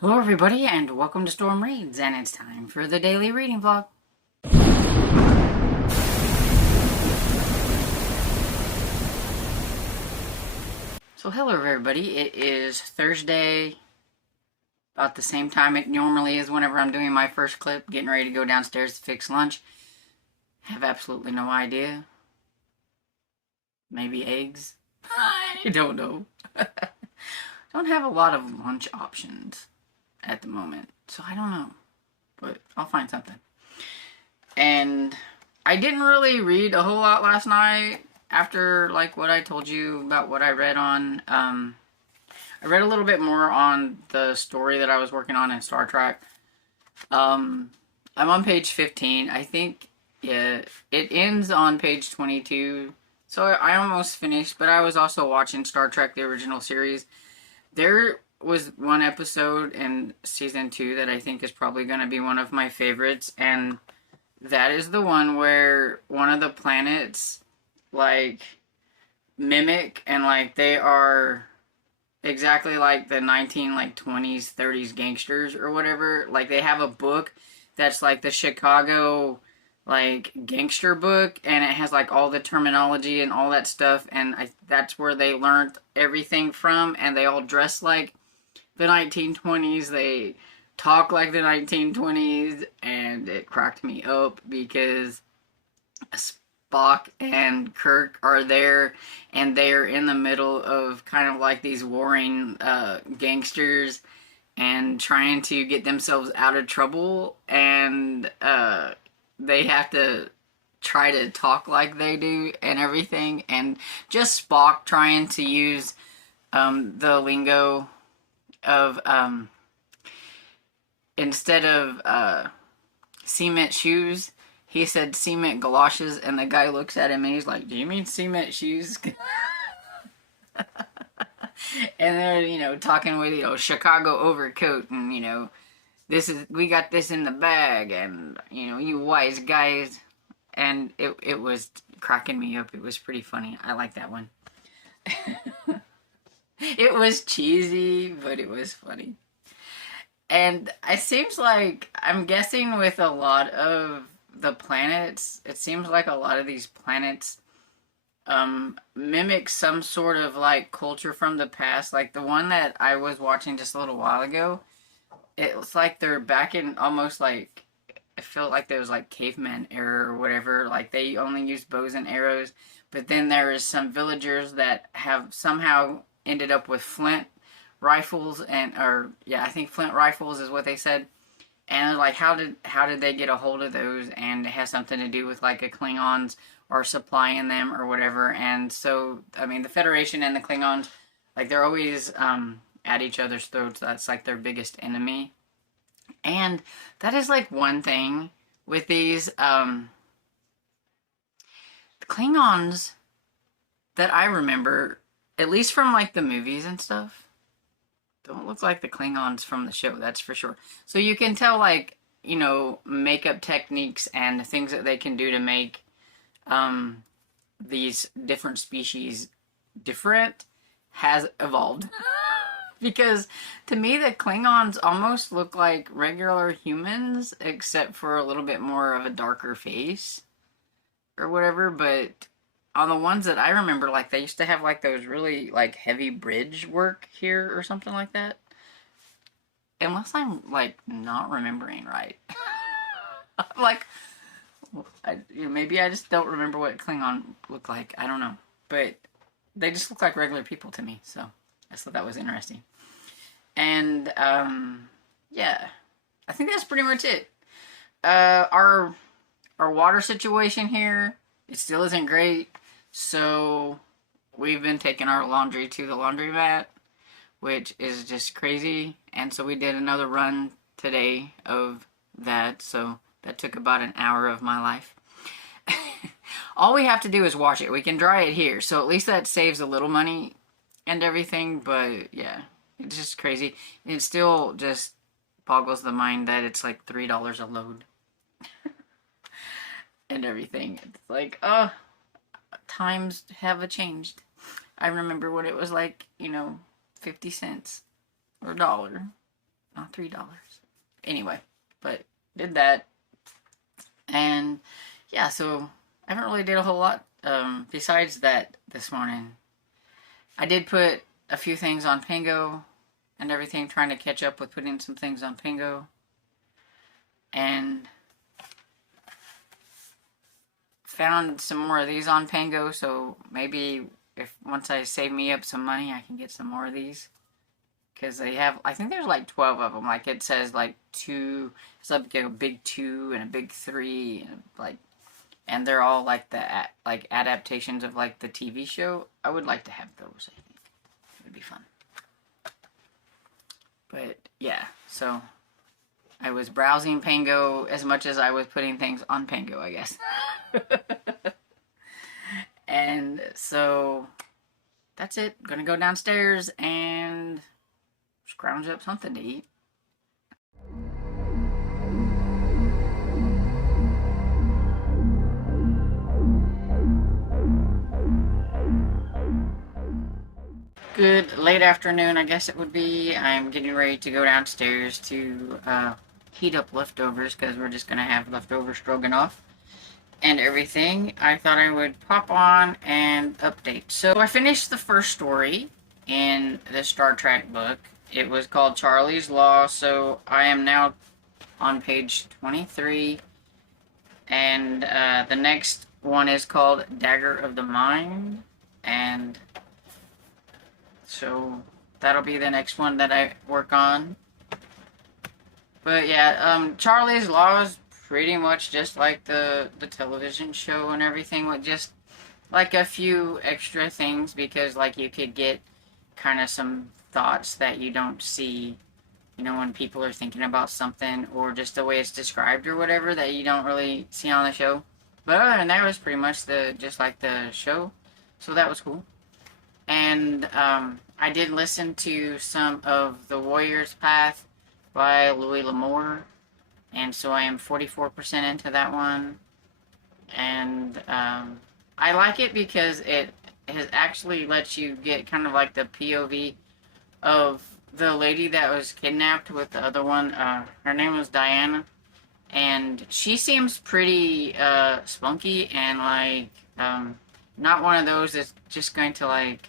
Hello everybody and welcome to Storm Reads, and it's time for the daily reading vlog. So hello everybody, it is Thursday, about the same time it normally is whenever I'm doing my first clip, getting ready to go downstairs to fix lunch. Have absolutely no idea. Maybe eggs? I don't know. Don't have a lot of lunch options at the moment, so I don't know, but I'll find something. And I didn't really read a whole lot last night after like what I told you about what I read on. I read a little bit more on the story that I was working on in Star Trek. I'm on page 15. I think it ends on page 22. So I almost finished, but I was also watching Star Trek, the original series. There was one episode in season 2 that I think is probably going to be one of my favorites, and that is the one where one of the planets, like, mimic, and, like, they are exactly like the 20s, 30s gangsters or whatever. Like, they have a book that's, like, the Chicago, like, gangster book, and it has, like, all the terminology and all that stuff, and that's where they learned everything from, and they all dress like the 1920s. They talk like the 1920s, and it cracked me up because Spock and Kirk are there, and they're in the middle of kind of like these warring gangsters and trying to get themselves out of trouble, and they have to try to talk like they do and everything, and just Spock trying to use the lingo of instead of cement shoes, he said cement galoshes, and the guy looks at him and he's like, "Do you mean cement shoes?" And they're, talking with, Chicago overcoat, and, we got this in the bag, and, you wise guys. And it was cracking me up. It was pretty funny. I like that one. It was cheesy, but it was funny. And it seems like, I'm guessing with a lot of the planets, it seems like a lot of these planets mimic some sort of like culture from the past. Like the one that I was watching just a little while ago, it was like they're back in almost like, I felt like there was like caveman era or whatever. Like they only used bows and arrows, but then there is some villagers that have somehow ended up with flint rifles, I think flint rifles is what they said. And like, how did they get a hold of those? And it has something to do with like a Klingons are supplying them or whatever. And so, I mean, the Federation and the Klingons, like, they're always at each other's throats. That's like their biggest enemy. And that is like one thing with these Klingons that I remember, at least from like the movies and stuff, don't look like the Klingons from the show, that's for sure. So you can tell, like, makeup techniques and things that they can do to make these different species different has evolved. Because to me, the Klingons almost look like regular humans, except for a little bit more of a darker face or whatever. But on the ones that I remember, like, they used to have like those really like heavy bridge work here or something like that. Unless I'm like not remembering right. Like, maybe I just don't remember what Klingon looked like. I don't know, but they just look like regular people to me. So I thought that was interesting. And yeah, I think that's pretty much it. Our water situation here, it still isn't great. So we've been taking our laundry to the laundromat, which is just crazy. And so we did another run today of that. So that took about an hour of my life. All we have to do is wash it. We can dry it here. So at least that saves a little money and everything. But yeah, it's just crazy. It still just boggles the mind that it's like $3 a load. And everything. It's like, oh, times have changed. I remember when it was like, 50 cents or $1. Not $3. Anyway, but did that. And yeah, so I haven't really did a whole lot besides that this morning. I did put a few things on Pango and everything, trying to catch up with putting some things on Pango. And found some more of these on Pango, so maybe if once I save me up some money, I can get some more of these. Because they have, I think there's like 12 of them. Like it says like two, it's like a big 2 and a big 3, and like, and they're all like the like adaptations of like the TV show. I would like to have those. I think it would be fun. But yeah, so I was browsing Pango as much as I was putting things on Pango, I guess. And so that's it. Gonna go downstairs and scrounge up something to eat. Good late afternoon, I guess it would be. I'm getting ready to go downstairs to heat up leftovers, because we're just gonna have leftover stroganoff and everything. I thought I would pop on and update. So I finished the first story in the Star Trek book. It was called Charlie's Law, so I am now on page 23. And the next one is called Dagger of the Mind. And so that'll be the next one that I work on. But yeah, Charlie's Law is pretty much just like the television show and everything, with just like a few extra things, because like you could get kind of some thoughts that you don't see, you know, when people are thinking about something, or just the way it's described or whatever, that you don't really see on the show. But other than that, it was pretty much just like the show, so that was cool. And I did listen to some of The Warrior's Path by Louis L'Amour, and so I am 44% into that one. And I like it because it has actually lets you get kind of like the POV of the lady that was kidnapped with the other one. Her name was Diana, and she seems pretty spunky and like not one of those that's just going to like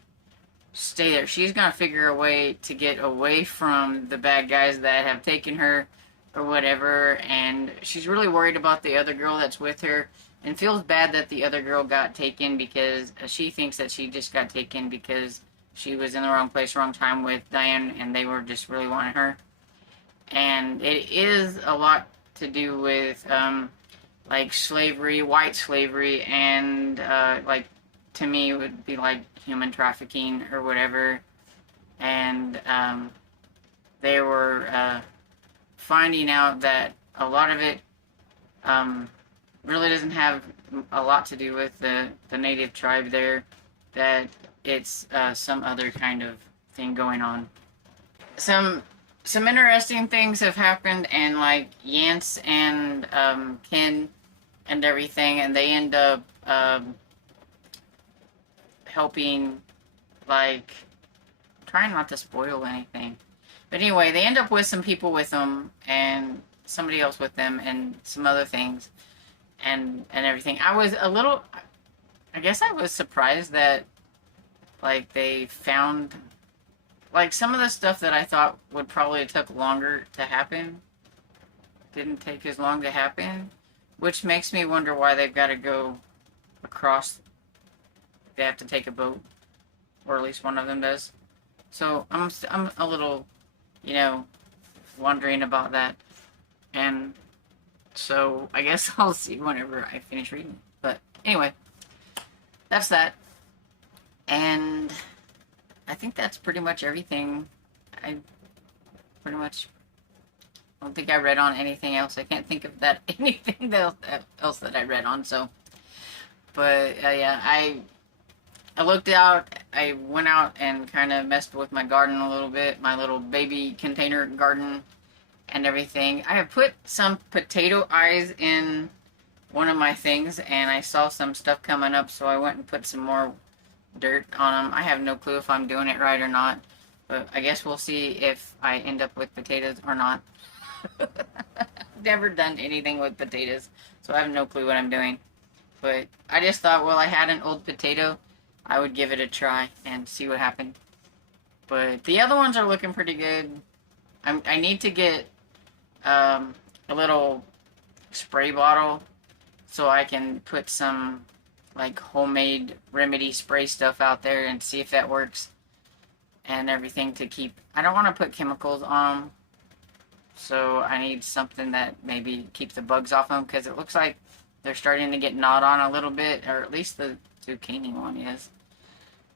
stay there. She's gonna figure a way to get away from the bad guys that have taken her or whatever, and she's really worried about the other girl that's with her, and feels bad that the other girl got taken, because she thinks that she just got taken because she was in the wrong place, wrong time with Diane, and they were just really wanting her. And it is a lot to do with like slavery, white slavery, and like, to me, it would be like human trafficking or whatever. And they were finding out that a lot of it really doesn't have a lot to do with the native tribe there, that it's some other kind of thing going on. Some interesting things have happened, and like Yance and Ken and everything, and they end up helping, like, trying not to spoil anything. But anyway, they end up with some people with them, and somebody else with them, and some other things, and everything. I was a little, I guess I was surprised that, like, they found, like, some of the stuff that I thought would probably took longer to happen didn't take as long to happen, which makes me wonder why they've got to go across. They have to take a boat, or at least one of them does. So I'm a little, you know, wondering about that. And so I guess I'll see whenever I finish reading it. But anyway, that's that. And I think that's pretty much everything. I don't think I read on anything else. I can't think of that anything else that I read on. So, but yeah, I looked out. I went out and kind of messed with my garden a little bit, my little baby container garden and everything. I have put some potato eyes in one of my things, and I saw some stuff coming up, so I went and put some more dirt on them. I have no clue if I'm doing it right or not, But I guess we'll see if I end up with potatoes or not. Never done anything with potatoes, so I have no clue what I'm doing. But I just thought, well, I had an old potato, I would give it a try and see what happened. But the other ones are looking pretty good. I need to get a little spray bottle so I can put some like homemade remedy spray stuff out there and see if that works and everything to keep. I don't want to put chemicals on them, so I need something that maybe keeps the bugs off them, because it looks like they're starting to get gnawed on a little bit, or at least the zucchini one is,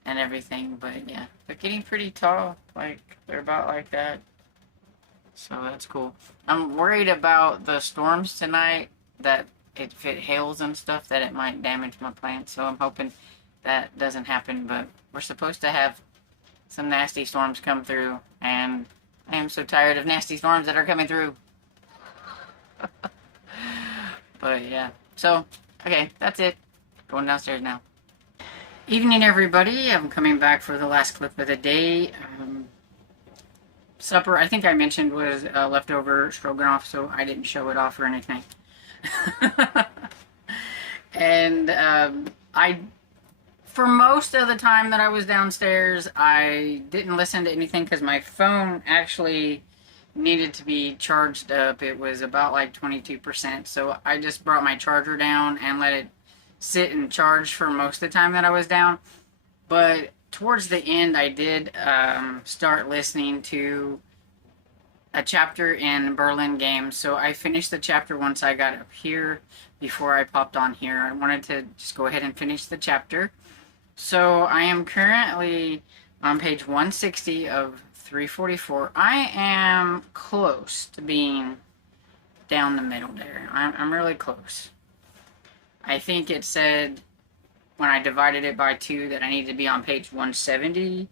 and everything. But yeah, they're getting pretty tall, like they're about like that, so that's cool. I'm worried about the storms tonight, that if it hails and stuff, that it might damage my plants, so I'm hoping that doesn't happen. But we're supposed to have some nasty storms come through, and I am so tired of nasty storms that are coming through. But yeah, so okay, that's it. Going downstairs now. Evening, everybody. I'm coming back for the last clip of the day. Supper, I think I mentioned, was leftover stroganoff, so I didn't show it off or anything. And for most of the time that I was downstairs, I didn't listen to anything because my phone actually needed to be charged up. It was about like 22%, so I just brought my charger down and let it sit and charge for most of the time that I was down. But towards the end, I did start listening to a chapter in Berlin Games. So I finished the chapter once I got up here before I popped on here. I wanted to just go ahead and finish the chapter. So I am currently on page 160 of 344. I am close to being down the middle there. I'm really close. I think it said when I divided it by 2 that I need to be on page 170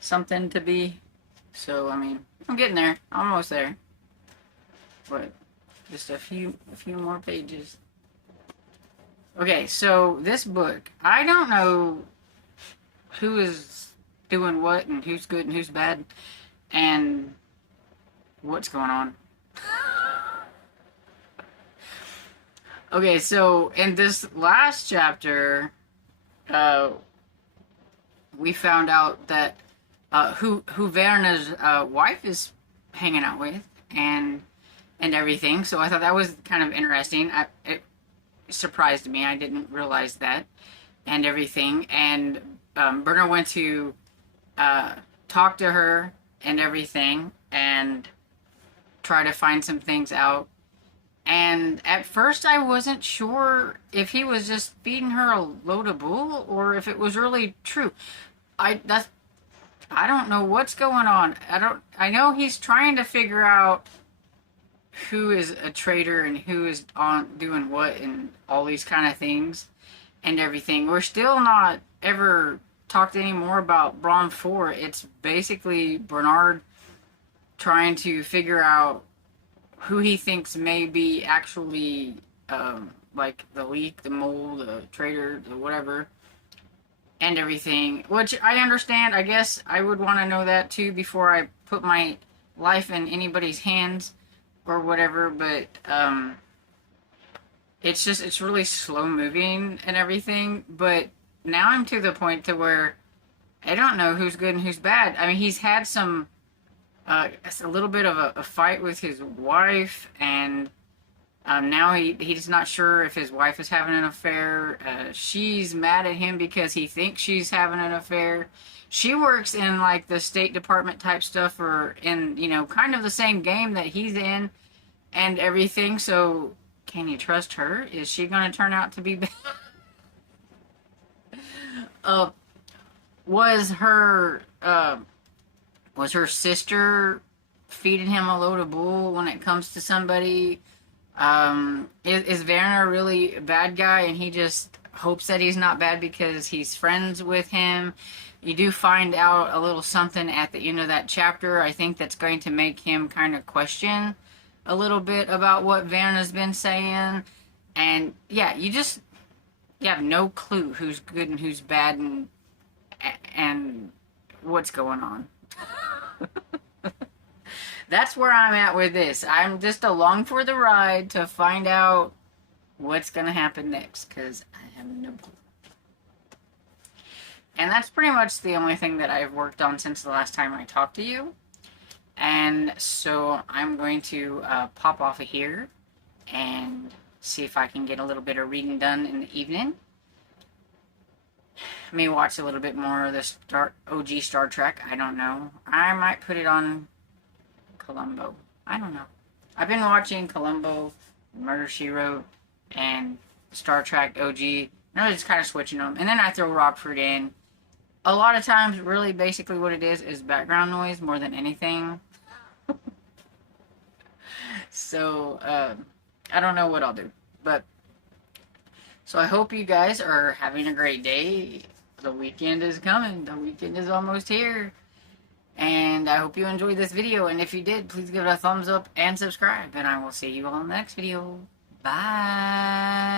something to be. So I mean, I'm getting there. I'm almost there. But just a few more pages. Okay, so this book, I don't know who is doing what and who's good and who's bad and what's going on. Okay, so in this last chapter, we found out that who Werner's wife is hanging out with and everything. So I thought that was kind of interesting. It surprised me. I didn't realize that and everything. And Werner went to talk to her and everything and try to find some things out. And at first I wasn't sure if he was just feeding her a load of bull or if it was really true. I don't know what's going on. I know he's trying to figure out who is a traitor and who is on doing what and all these kind of things and everything. We're still not ever talked any more about Braun 4. It's basically Bernard trying to figure out who he thinks may be actually like the leak, the mole, the traitor, the whatever, and everything, which I understand. I guess I would want to know that too before I put my life in anybody's hands or whatever. But it's really slow moving and everything. But now I'm to the point to where I don't know who's good and who's bad. I mean, he's had some a little bit of a fight with his wife, and now he's not sure if his wife is having an affair. She's mad at him because he thinks she's having an affair. She works in like the State Department type stuff, or in, you know, kind of the same game that he's in and everything. So can you trust her? Is she going to turn out to be bad? Was her sister feeding him a load of bull when it comes to somebody? Is Werner really a bad guy and he just hopes that he's not bad because he's friends with him? You do find out a little something at the end of that chapter, I think, that's going to make him kind of question a little bit about what Werner's been saying. And yeah, you have no clue who's good and who's bad and what's going on. That's where I'm at with this. I'm just along for the ride to find out what's going to happen next, because I have no clue. And that's pretty much the only thing that I've worked on since the last time I talked to you. And so I'm going to pop off of here and see if I can get a little bit of reading done in the evening. May watch a little bit more of the OG Star Trek. I don't know. I might put it on Columbo. I don't know. I've been watching Columbo, Murder, She Wrote, and Star Trek OG. And I was just kind of switching them. And then I throw Rockford in. A lot of times, really, basically what it is background noise more than anything. So, I don't know what I'll do. But, so I hope you guys are having a great day. The weekend is coming. The weekend is almost here. And I hope you enjoyed this video. And if you did, please give it a thumbs up and subscribe. And I will see you all in the next video. Bye.